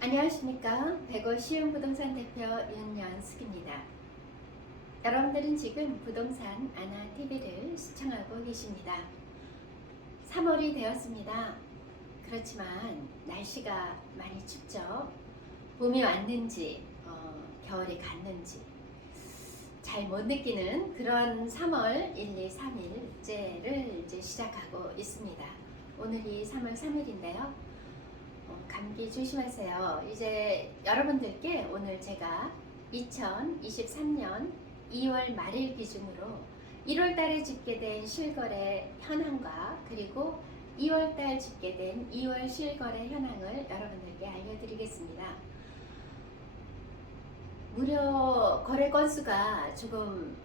안녕하십니까. 105 쉬운 부동산 대표 윤연숙입니다. 여러분들은 지금 부동산 아나TV를 시청하고 계십니다. 3월이 되었습니다. 그렇지만 날씨가 많이 춥죠. 봄이 왔는지 겨울이 갔는지 잘 못 느끼는 그런 3월 1, 2, 3일째를 이제 시작하고 있습니다. 오늘이 3월 3일인데요. 감기 조심하세요. 이제 여러분들께 오늘 제가 2023년 2월 말일 기준으로 1월 달에 집계된 실거래 현황과 그리고 2월 달 집계된 2월 실거래 현황을 여러분들께 알려드리겠습니다. 무려 거래 건수가 조금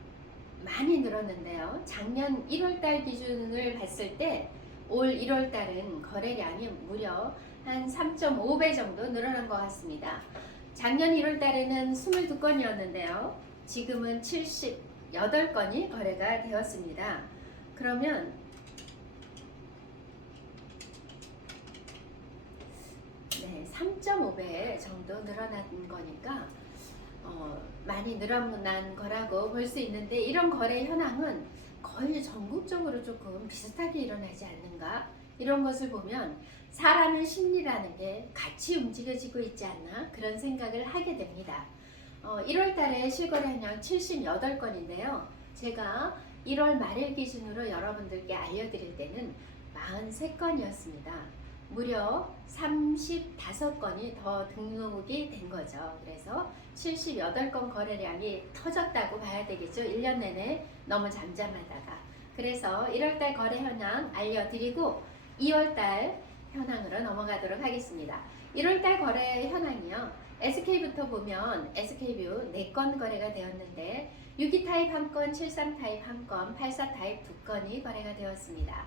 많이 늘었는데요. 작년 1월 달 기준을 봤을 때 올 1월 달은 거래량이 무려 한 3.5배 정도 늘어난 것 같습니다. 작년 1월 달에는 22건이었는데요. 지금은 78건이 거래가 되었습니다. 그러면 네, 3.5배 정도 늘어난 거니까 많이 늘어난 거라고 볼 수 있는데, 이런 거래 현황은 거의 전국적으로 조금 비슷하게 일어나지 않는가, 이런 것을 보면 사람의 심리라는 게 같이 움직여지고 있지 않나, 그런 생각을 하게 됩니다. 1월 달에 실거래 현황 78건인데요. 제가 1월 말일 기준으로 여러분들께 알려드릴 때는 43건이었습니다. 무려 35건이 더 등록이 된 거죠. 그래서 78건 거래량이 터졌다고 봐야 되겠죠. 1년 내내 너무 잠잠하다가. 그래서 1월달 거래 현황 알려드리고 2월달 현황으로 넘어가도록 하겠습니다. 1월달 거래 현황이요. SK부터 보면 SK뷰 4건 거래가 되었는데 62 타입 1건, 73 타입 1건, 84 타입 2건이 거래가 되었습니다.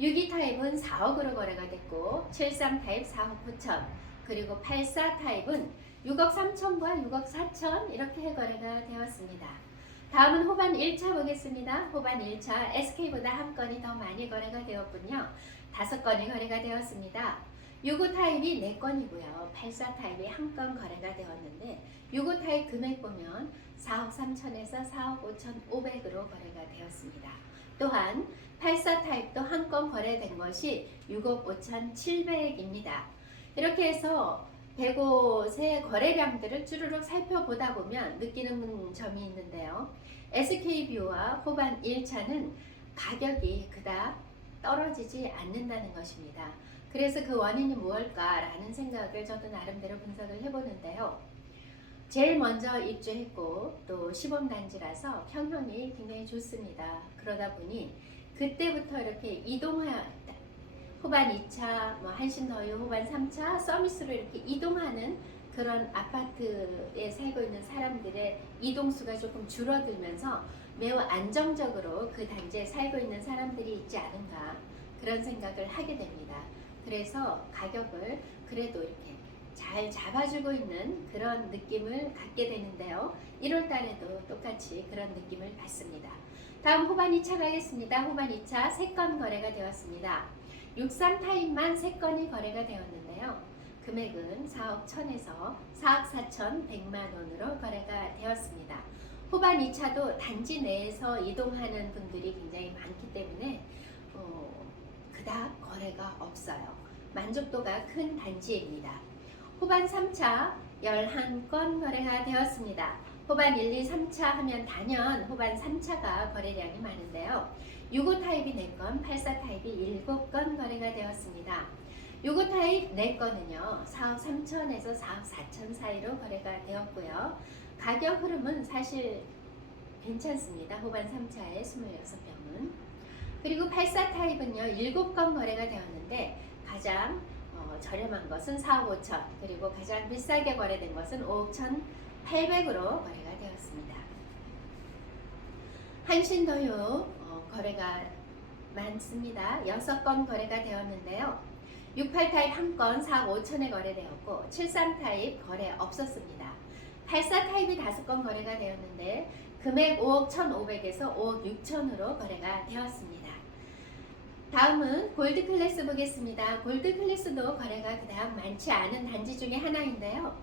62 타입은 4억으로 거래가 됐고 73 타입 4억 9천, 그리고 84 타입은 6억 3천과 6억 4천 이렇게 거래가 되었습니다. 다음은 호반 1차 보겠습니다. 호반 1차 SK보다 한 건이 더 많이 거래가 되었군요. 5건이 거래가 되었습니다. 65 타입이 4건이고요. 84 타입이 1건 거래가 되었는데 65 타입 금액 보면 4억 3천에서 4억 5천 5백으로 거래가 되었습니다. 또한 84 타입도 한 건 거래된 것이 6억 5천 7백입니다. 이렇게 해서 105세 거래량들을 쭈르륵 살펴보다 보면 느끼는 점이 있는데요. SK뷰와 호반 1차는 가격이 그닥 떨어지지 않는다는 것입니다. 그래서 그 원인이 무엇일까라는 생각을 저도 나름대로 분석을 해보는데요. 제일 먼저 입주했고 또 시범단지라서 평형이 굉장히 좋습니다. 그러다 보니 그때부터 이렇게 호반 2차, 한신더유 호반 3차 서비스로 이렇게 이동하는 그런 아파트에 살고 있는 사람들의 이동수가 조금 줄어들면서 매우 안정적으로 그 단지에 살고 있는 사람들이 있지 않은가, 그런 생각을 하게 됩니다. 그래서 가격을 그래도 이렇게 잘 잡아주고 있는 그런 느낌을 갖게 되는데요. 1월 달에도 똑같이 그런 느낌을 받습니다. 다음 호반 2차 가겠습니다. 호반 2차 3건 거래가 되었습니다. 63 타입만 3건이 거래가 되었는데요. 금액은 4억 1천에서 4억 4천 100만 원으로 거래가 되었습니다. 호반 2차도 단지 내에서 이동하는 분들이 굉장히 많기 때문에 그닥 거래가 없어요. 만족도가 큰 단지입니다. 호반 3차 11건 거래가 되었습니다. 호반 1, 2, 3차 하면 단연 호반 3차가 거래량이 많은데요. 65 타입이 4건, 84 타입이 7건 거래가 되었습니다. 65 타입 4건은요. 4억 3천에서 4억 4천 사이로 거래가 되었고요. 가격 흐름은 사실 괜찮습니다. 호반 3차의 26병은. 그리고 84 타입은요. 7건 거래가 되었는데 가장 저렴한 것은 4억 5천, 그리고 가장 비싸게 거래된 것은 5억 1,800으로 거래가 되었습니다. 한신더유 거래가 많습니다. 6건 거래가 되었는데요. 68 타입 1건 4억 5천에 거래되었고 73 타입 거래 없었습니다. 84 타입이 5건 거래가 되었는데 금액 5억 1,500에서 5억 6천으로 거래가 되었습니다. 다음은 골드 클래스 보겠습니다. 골드 클래스도 거래가 그다음 많지 않은 단지 중에 하나인데요.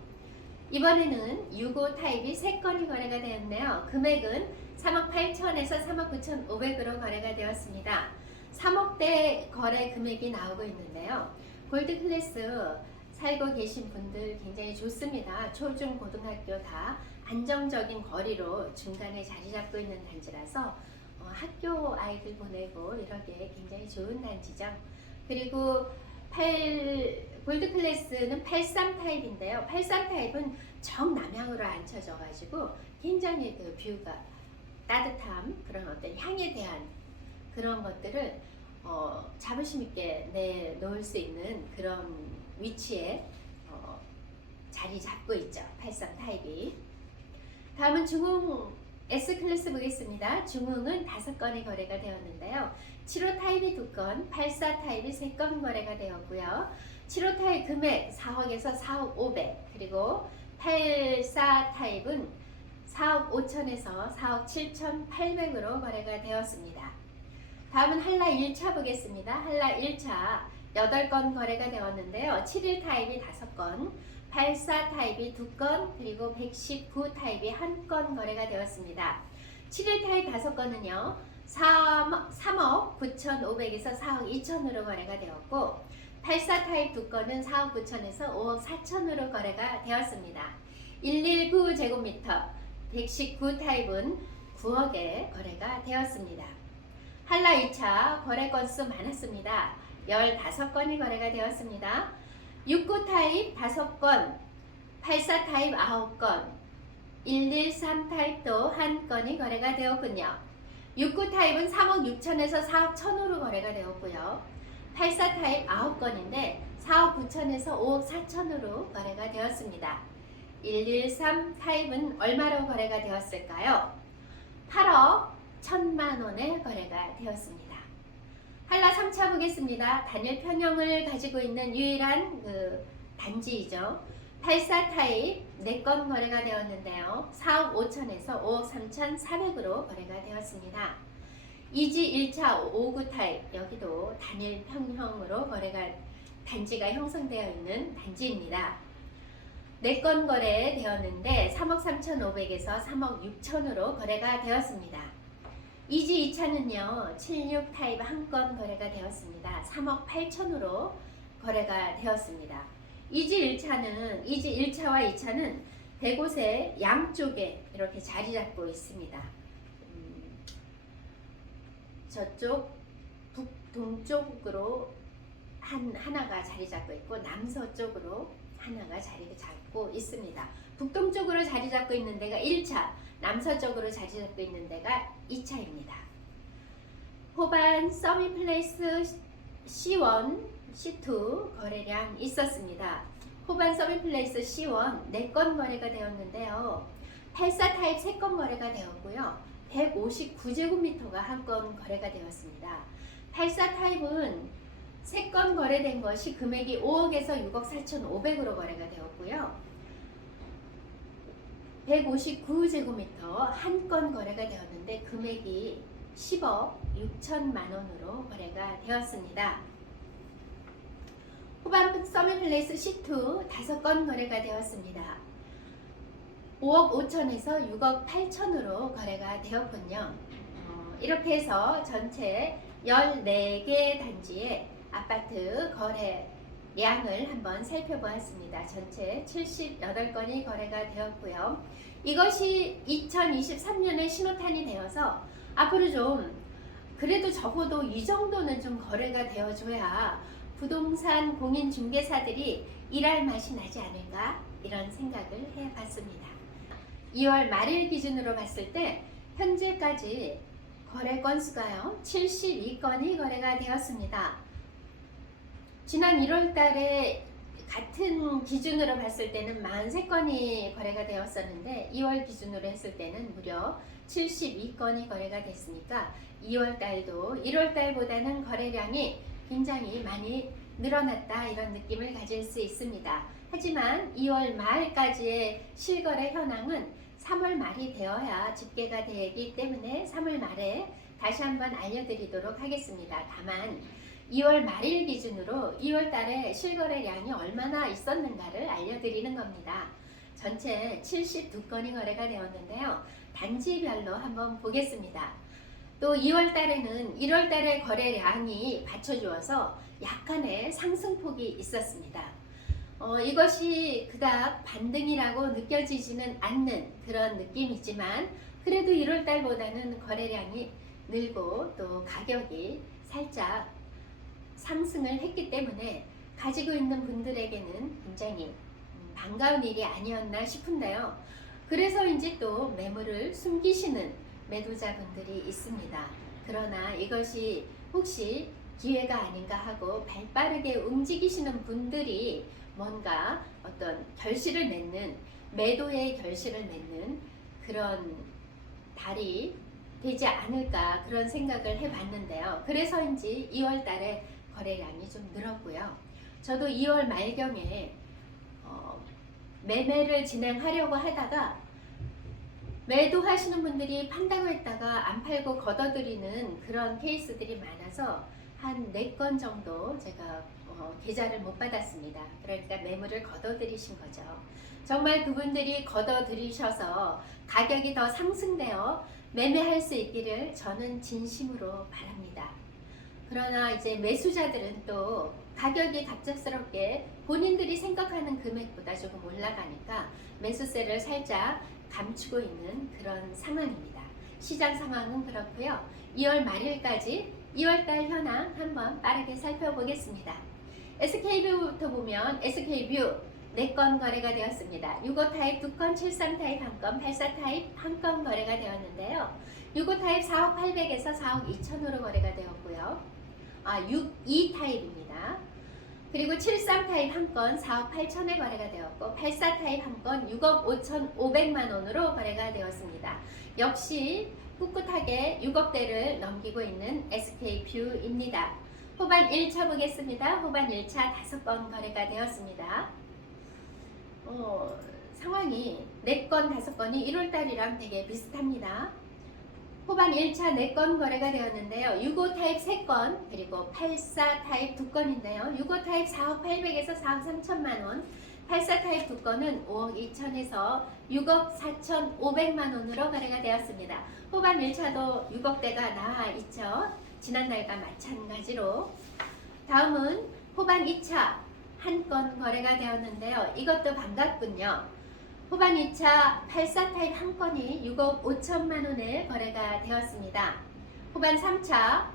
이번에는 6호 타입이 3건이 거래가 되었네요. 금액은 3억 8천에서 3억 9,500으로 거래가 되었습니다. 3억대 거래 금액이 나오고 있는데요. 골드 클래스 살고 계신 분들 굉장히 좋습니다. 초중 고등학교 다 안정적인 거리로 중간에 자리 잡고 있는 단지라서 학교 아이들 보내고 이러기에 굉장히 좋은 단지죠. 그리고 골드 클래스는 83 타입인데요. 83 타입은 정남향으로 앉혀져 가지고 굉장히 그 뷰가 따뜻함, 그런 어떤 향에 대한 그런 것들을 자부심 있게 내놓을 수 있는 그런 위치에 자리 잡고 있죠. 83 타입이. 다음은 중흥 S클래스 보겠습니다. 중흥은 5건의 거래가 되었는데요. 7호 타입이 2건, 84 타입이 3건 거래가 되었고요. 7호 타입 금액 4억에서 4억 500, 그리고 84 타입은 4억 5천에서 4억 7,800으로 거래가 되었습니다. 다음은 한라 1차 보겠습니다. 한라 1차 8건 거래가 되었는데요. 7일 타입이 5건, 84 타입이 2건, 그리고 119 타입이 1건 거래가 되었습니다. 7일 타입 5건은요. 3억 9,500에서 4억 2천으로 거래가 되었고, 84 타입 2건은 4억 9천에서 5억 4천으로 거래가 되었습니다. 119제곱미터 119 타입은 9억에 거래가 되었습니다. 한라 2차 거래 건수 많았습니다. 15건이 거래가 되었습니다. 69 타입 5건, 84 타입 9건, 113 타입도 1건이 거래가 되었군요. 69 타입은 3억 6천에서 4억 1천으로 거래가 되었고요. 84 타입 9건인데 4억 9천에서 5억 4천으로 거래가 되었습니다. 113 타입은 얼마로 거래가 되었을까요? 8억 1천만 원에 거래가 되었습니다. 한라 3차 보겠습니다. 단일 평형을 가지고 있는 유일한 단지이죠. 84 타입 4건 거래가 되었는데요. 4억 5천에서 5억 3,400으로 거래가 되었습니다. 이지 1차 59 타입, 여기도 단일 평형으로 단지가 형성되어 있는 단지입니다. 4건 거래되었는데 3억 3,500에서 3억 6천으로 거래가 되었습니다. 이지 2차는요. 76 타입 1건 거래가 되었습니다. 3억 8천으로 거래가 되었습니다. 이지 1차와 2차는 대곳의 양쪽에 이렇게 자리 잡고 있습니다. 저쪽 북동쪽으로 하나가 자리 잡고 있고, 남서쪽으로 하나가 자리 잡고 있습니다. 북동쪽으로 자리 잡고 있는 데가 1차, 남서쪽으로 자리 잡고 있는 데가 2차입니다. 호반 서밋플레이스 C1, C2 거래량 있었습니다. 호반 서밋플레이스 C1 4건 거래가 되었는데요. 84 타입 3건 거래가 되었고요. 159제곱미터가 1건 거래가 되었습니다. 84 타입은 3건 거래된 것이 금액이 5억에서 6억 4,500으로 거래가 되었고요. 159제곱미터 1건 거래가 되었는데 금액이 10억 6천만 원으로 거래가 되었습니다. 호반 서밋플레이스 C2 5건 거래가 되었습니다. 5억 5천에서 6억 8천으로 거래가 되었군요. 이렇게 해서 전체 14개 단지의 아파트 거래량을 한번 살펴보았습니다. 전체 78건이 거래가 되었고요. 이것이 2023년에 신호탄이 되어서 앞으로 좀 그래도 적어도 이 정도는 좀 거래가 되어줘야 부동산 공인중개사들이 일할 맛이 나지 않을까, 이런 생각을 해봤습니다. 2월 말일 기준으로 봤을 때 현재까지 거래 건수가요 72건이 거래가 되었습니다. 지난 1월 달에 같은 기준으로 봤을 때는 43건이 거래가 되었었는데 2월 기준으로 했을 때는 무려 72건이 거래가 됐으니까 2월 달도 1월 달보다는 거래량이 굉장히 많이 늘어났다, 이런 느낌을 가질 수 있습니다. 하지만 2월 말까지의 실거래 현황은 3월 말이 되어야 집계가 되기 때문에 3월 말에 다시 한번 알려드리도록 하겠습니다. 다만 2월 말일 기준으로 2월 달에 실거래량이 얼마나 있었는가를 알려드리는 겁니다. 전체 72건이 거래가 되었는데요. 단지별로 한번 보겠습니다. 또 2월 달에는 1월 달의 거래량이 받쳐주어서 약간의 상승폭이 있었습니다. 이것이 그닥 반등이라고 느껴지지는 않는 그런 느낌이지만 그래도 1월 달보다는 거래량이 늘고 또 가격이 살짝 상승을 했기 때문에 가지고 있는 분들에게는 굉장히 반가운 일이 아니었나 싶은데요. 그래서인지 또 매물을 숨기시는 매도자분들이 있습니다. 그러나 이것이 혹시 기회가 아닌가 하고 발빠르게 움직이시는 분들이 뭔가 어떤 결실을 맺는, 매도의 결실을 맺는 그런 달이 되지 않을까 그런 생각을 해봤는데요. 그래서인지 2월 달에 거래량이 좀 늘었고요. 저도 2월 말경에 매매를 진행하려고 하다가 매도하시는 분들이 판다고 했다가 안 팔고 걷어들이는 그런 케이스들이 많아서 한 4건 정도 제가 계좌를 못 받았습니다. 그러니까 매물을 걷어들이신 거죠. 정말 그분들이 걷어들이셔서 가격이 더 상승되어 매매할 수 있기를 저는 진심으로 바랍니다. 그러나 이제 매수자들은 또 가격이 갑작스럽게 본인들이 생각하는 금액보다 조금 올라가니까 매수세를 살짝 감추고 있는 그런 상황입니다. 시장 상황은 그렇고요. 2월 말일까지 2월달 현황 한번 빠르게 살펴보겠습니다. SK뷰부터 보면 SK뷰 4건 거래가 되었습니다. 65 타입 2건, 73 타입 1건, 84 타입 1건 거래가 되었는데요. 65 타입 4억 800에서 4억 2천으로 거래가 되었고요. 62 타입입니다. 그리고 73 타입 1건 4억 8천에 거래가 되었고 84 타입 1건 6억 5,500만원으로 거래가 되었습니다. 역시 꿋꿋하게 6억대를 넘기고 있는 SK뷰입니다. 후반 1차 보겠습니다. 후반 1차 5건 거래가 되었습니다. 상황이 4건, 5건이 1월달이랑 되게 비슷합니다. 후반 1차 4건 거래가 되었는데요. 65 타입 3건, 그리고 84 타입 2건인데요. 65 타입 4억 800에서 4억 3천만원, 84 타입 2건은 5억 2천에서 6억 4천5백만원으로 거래가 되었습니다. 후반 1차도 6억대가 나와 있죠. 지난달과 마찬가지로. 다음은 후반 2차 한 건 거래가 되었는데요. 이것도 반갑군요. 후반 2차 84 타입 한 건이 6억 5천만원에 거래가 되었습니다. 후반 3차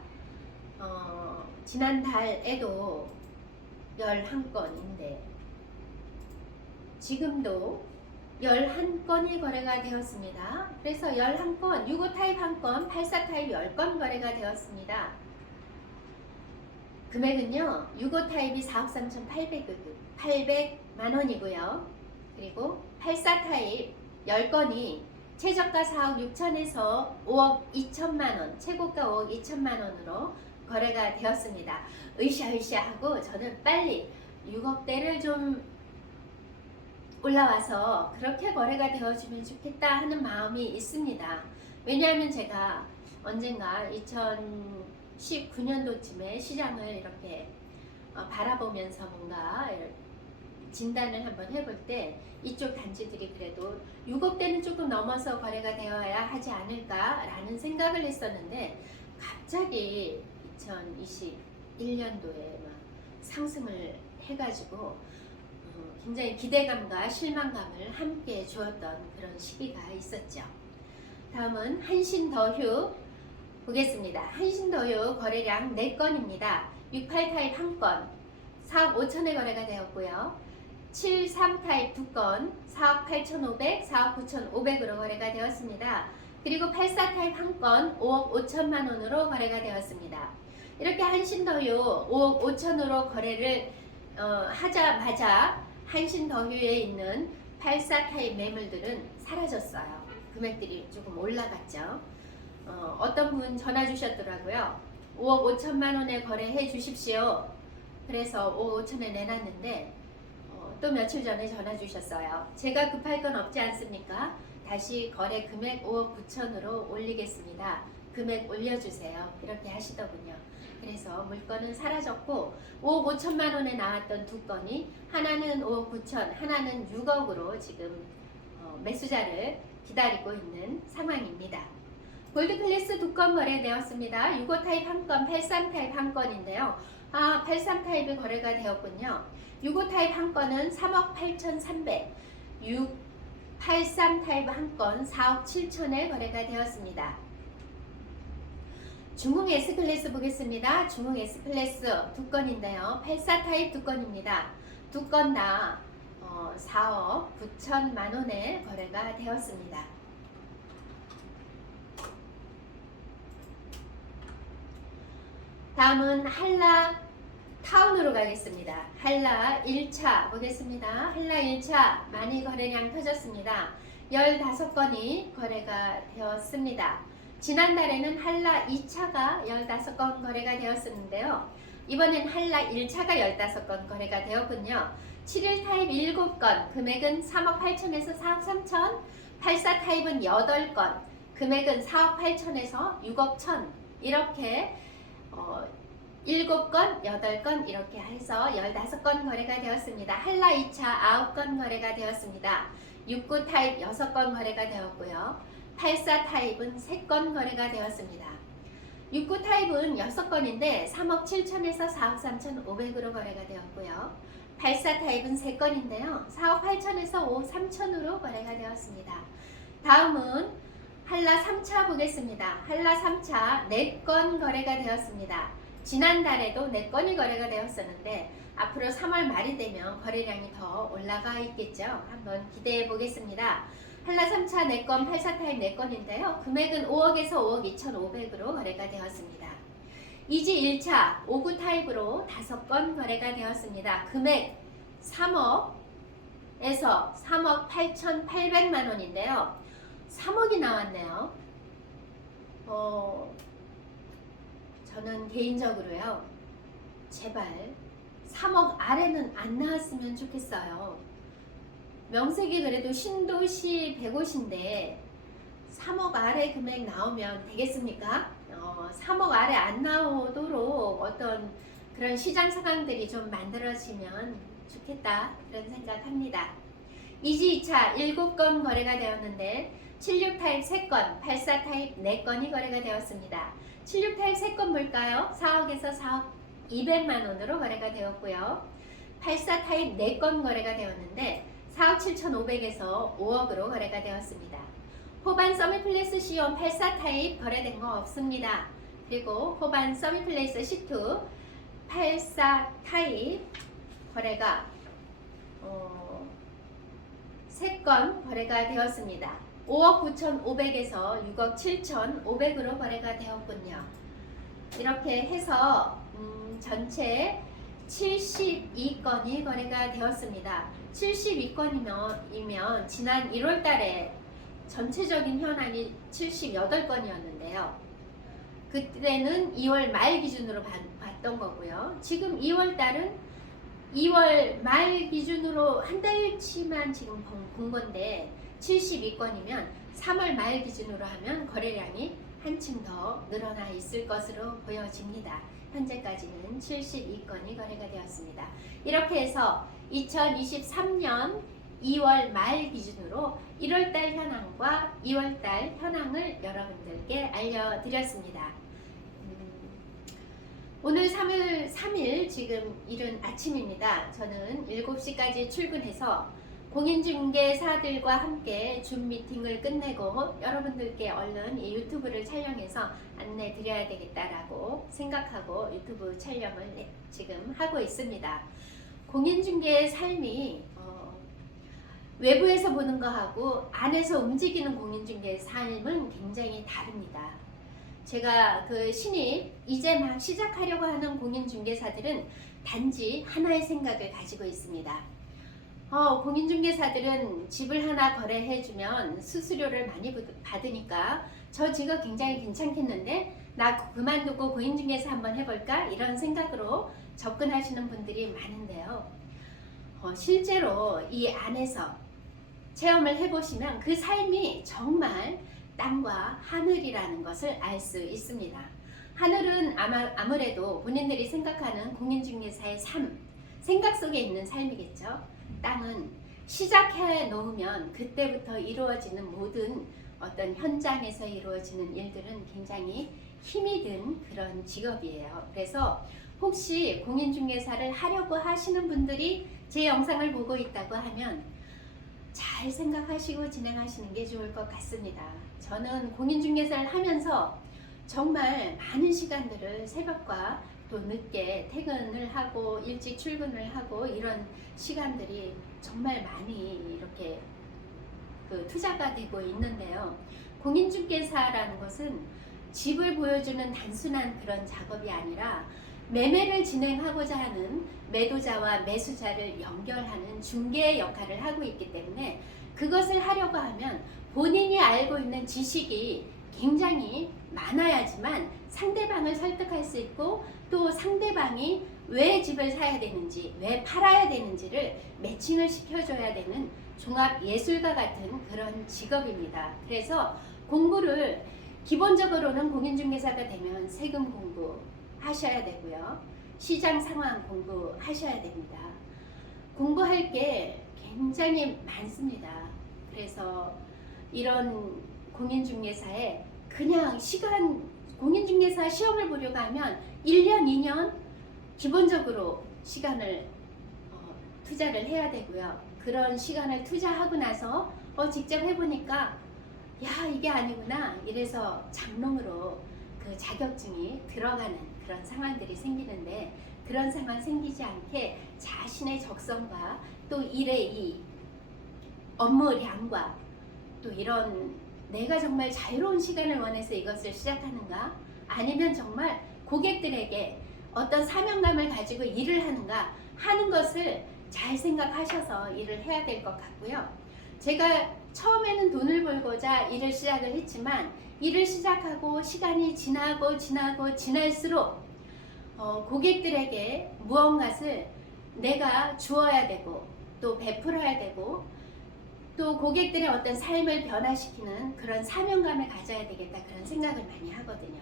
지난달에도 11건인데 지금도 11건이 거래가 되었습니다. 그래서 11건, 65 타입 1건, 84 타입 10건 거래가 되었습니다. 금액은요, 65 타입이 4억 3,800만원이고요. 그리고 84 타입 10건이 최저가 4억 6천에서 5억 2천만원, 최고가 5억 2천만원으로 거래가 되었습니다. 으쌰으쌰하고 저는 빨리 6억대를 좀 올라와서 그렇게 거래가 되어주면 좋겠다 하는 마음이 있습니다. 왜냐하면 제가 언젠가 2019년도쯤에 시장을 이렇게 바라보면서 뭔가 진단을 한번 해볼 때 이쪽 단지들이 그래도 6억대는 조금 넘어서 거래가 되어야 하지 않을까라는 생각을 했었는데 갑자기 2021년도에 막 상승을 해가지고 굉장히 기대감과 실망감을 함께 주었던 그런 시기가 있었죠. 다음은 한신더휴 보겠습니다. 한신더휴 거래량 4건입니다. 68 타입 1건 4억 5천에 거래가 되었고요. 73 타입 2건 4억 8,500, 4억 9,500으로 거래가 되었습니다. 그리고 84 타입 1건 5억 5천만원으로 거래가 되었습니다. 이렇게 한신더휴 5억 5천으로 거래를 하자마자 한신더휴에 있는 84 타입 매물들은 사라졌어요. 금액들이 조금 올라갔죠. 어떤 분 전화 주셨더라고요. 5억 5천만원에 거래해 주십시오. 그래서 5억 5천에 내놨는데 또 며칠 전에 전화 주셨어요. 제가 급할 건 없지 않습니까? 다시 거래 금액 5억 9천으로 올리겠습니다. 금액 올려주세요. 이렇게 하시더군요. 그래서 물건은 사라졌고 5억 5천만 원에 나왔던 두 건이 하나는 5억 9천, 하나는 6억으로 지금 매수자를 기다리고 있는 상황입니다. 골드클래스 두 건 거래되었습니다. 65 타입 한 건, 83 타입 한 건인데요. 83 타입이 거래가 되었군요. 65 타입 한 건은 3억 8,300, 83 타입 한 건 4억 7천에 거래가 되었습니다. 중흥 S클래스 보겠습니다. 중흥 S클래스 두 건인데요. 84 타입 두 건입니다. 두 건 다 4억 9천만 원에 거래가 되었습니다. 다음은 한라 타운으로 가겠습니다. 한라 1차 보겠습니다. 한라 1차 많이 거래량 터졌습니다. 15건이 거래가 되었습니다. 지난달에는 한라 2차가 15건 거래가 되었었는데요. 이번엔 한라 1차가 15건 거래가 되었군요. 71 타입 7건, 금액은 3억 8천에서 4억 3천, 84 타입은 8건, 금액은 4억 8천에서 6억 1천, 이렇게 7건, 8건 이렇게 해서 15건 거래가 되었습니다. 한라 2차 9건 거래가 되었습니다. 69 타입 6건 거래가 되었고요. 84 타입은 3건 거래가 되었습니다. 69 타입은 6건인데 3억 7천에서 4억 3천 5백으로 거래가 되었고요. 84 타입은 3건인데요. 4억 8천에서 5억 3천으로 거래가 되었습니다. 다음은 한라 3차 보겠습니다. 한라 3차 4건 거래가 되었습니다. 지난달에도 4건이 거래가 되었었는데 앞으로 3월 말이 되면 거래량이 더 올라가 있겠죠. 한번 기대해 보겠습니다. 한라 3차 4건, 84 타입 4건인데요. 금액은 5억에서 5억 2,500으로 거래가 되었습니다. 이지 1차 59 타입으로 5건 거래가 되었습니다. 금액 3억에서 3억 8,800만 원인데요. 3억이 나왔네요. 저는 개인적으로요. 제발 3억 아래는 안 나왔으면 좋겠어요. 명색이 그래도 신도시 100옷인데 3억 아래 금액 나오면 되겠습니까? 3억 아래 안 나오도록 어떤 그런 시장 상황들이 좀 만들어지면 좋겠다 그런 생각합니다. 이지 2차 7건 거래가 되었는데 76 타입 3건, 84 타입 4건이 거래가 되었습니다. 76 타입 3건 볼까요? 4억에서 4억 200만 원으로 거래가 되었고요. 84 타입 4건 거래가 되었는데 4억 7,500에서 5억으로 거래가 되었습니다. 호반 서밋플레이스 C1 84 타입 거래된 거 없습니다. 그리고 호반 서밋플레이스 C2 84 타입 거래가 3건 거래가 되었습니다. 5억 9,500에서 6억 7,500으로 거래가 되었군요. 이렇게 해서 전체 72건이 거래가 되었습니다. 72건이면 지난 1월 달에 전체적인 현황이 78건이었는데요. 그때는 2월 말 기준으로 봤던 거고요. 지금 2월 달은 2월 말 기준으로 한 달치만 지금 본 건데 72건이면 3월 말 기준으로 하면 거래량이 한층 더 늘어나 있을 것으로 보여집니다. 현재까지는 72건이 거래가 되었습니다. 이렇게 해서 2023년 2월 말 기준으로 1월달 현황과 2월달 현황을 여러분들께 알려드렸습니다. 오늘 3월 3일 지금 이른 아침입니다. 저는 7시까지 출근해서 공인중개사들과 함께 줌 미팅을 끝내고 여러분들께 얼른 이 유튜브를 촬영해서 안내 드려야 되겠다라고 생각하고 유튜브 촬영을 지금 하고 있습니다. 공인중개의 삶이 외부에서 보는 거하고 안에서 움직이는 공인중개의 삶은 굉장히 다릅니다. 제가 그 신입 이제 막 시작하려고 하는 공인중개사들은 단지 하나의 생각을 가지고 있습니다. 공인중개사들은 집을 하나 거래해주면 수수료를 많이 받으니까 저 직업 굉장히 괜찮겠는데 나 그만두고 공인중개사 한번 해볼까? 이런 생각으로 접근하시는 분들이 많은데요. 실제로 이 안에서 체험을 해보시면 그 삶이 정말 땅과 하늘이라는 것을 알 수 있습니다. 하늘은 아무래도 본인들이 생각하는 공인중개사의 삶, 생각 속에 있는 삶이겠죠. 땅은 시작해 놓으면 그때부터 이루어지는 모든 어떤 현장에서 이루어지는 일들은 굉장히 힘이 든 그런 직업이에요. 그래서 혹시 공인중개사를 하려고 하시는 분들이 제 영상을 보고 있다고 하면 잘 생각하시고 진행하시는 게 좋을 것 같습니다. 저는 공인중개사를 하면서 정말 많은 시간들을 새벽과 또 늦게 퇴근을 하고 일찍 출근을 하고 이런 시간들이 정말 많이 이렇게 투자가 되고 있는데요. 공인중개사라는 것은 집을 보여주는 단순한 그런 작업이 아니라 매매를 진행하고자 하는 매도자와 매수자를 연결하는 중개 역할을 하고 있기 때문에 그것을 하려고 하면 본인이 알고 있는 지식이 굉장히 많아야지만 상대방을 설득할 수 있고 또 상대방이 왜 집을 사야 되는지 왜 팔아야 되는지를 매칭을 시켜줘야 되는 종합 예술가 같은 그런 직업입니다. 그래서 공부를 기본적으로는 공인중개사가 되면 세금 공부 하셔야 되고요. 시장 상황 공부하셔야 됩니다. 공부할 게 굉장히 많습니다. 그래서 이런 공인중개사에 그냥 공인중개사 시험을 보려고 하면 1년, 2년 기본적으로 시간을 투자를 해야 되고요. 그런 시간을 투자하고 나서 직접 해보니까 야 이게 아니구나 이래서 장롱으로 그 자격증이 들어가는 그런 상황들이 생기는데 그런 상황 생기지 않게 자신의 적성과 또 일의 이 업무량과 또 이런 내가 정말 자유로운 시간을 원해서 이것을 시작하는가 아니면 정말 고객들에게 어떤 사명감을 가지고 일을 하는가 하는 것을 잘 생각하셔서 일을 해야 될 것 같고요. 제가 처음에는 돈을 벌고자 일을 시작을 했지만 일을 시작하고 시간이 지날수록 고객들에게 무언가를 내가 주어야 되고 또 베풀어야 되고 또 고객들의 어떤 삶을 변화시키는 그런 사명감을 가져야 되겠다 그런 생각을 많이 하거든요.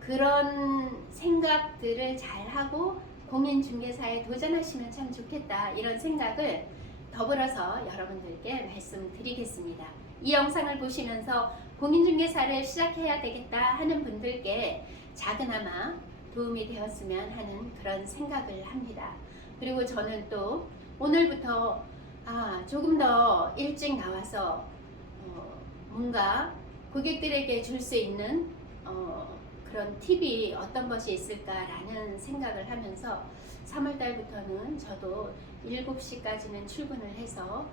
그런 생각들을 잘하고 공인중개사에 도전하시면 참 좋겠다 이런 생각을 더불어서 여러분들께 말씀드리겠습니다. 이 영상을 보시면서 공인중개사를 시작해야 되겠다 하는 분들께 작은아마 도움이 되었으면 하는 그런 생각을 합니다. 그리고 저는 또 오늘부터 조금 더 일찍 나와서 뭔가 고객들에게 줄 수 있는 그런 팁이 어떤 것이 있을까라는 생각을 하면서 3월달부터는 저도 7시까지는 출근을 해서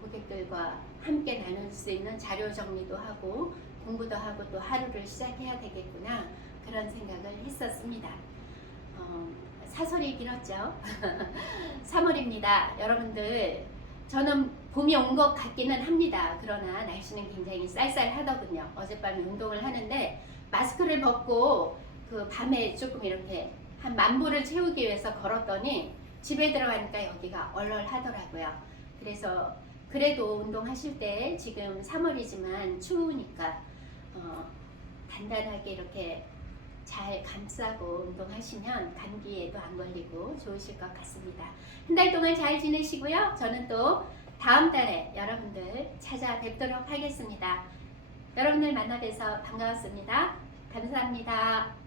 고객들과 함께 나눌 수 있는 자료 정리도 하고 공부도 하고 또 하루를 시작해야 되겠구나 그런 생각을 했었습니다. 사설이 길었죠. 3월입니다. 여러분들 저는 봄이 온 것 같기는 합니다. 그러나 날씨는 굉장히 쌀쌀하더군요. 어젯밤에 운동을 하는데 마스크를 벗고 그 밤에 조금 이렇게 한 10,000보를 채우기 위해서 걸었더니 집에 들어가니까 여기가 얼얼하더라고요. 그래서 그래도 운동하실 때 지금 3월이지만 추우니까 단단하게 이렇게 잘 감싸고 운동하시면 감기에도 안 걸리고 좋으실 것 같습니다. 한 달 동안 잘 지내시고요. 저는 또 다음 달에 여러분들 찾아뵙도록 하겠습니다. 여러분들 만나 뵈서 반가웠습니다. 감사합니다.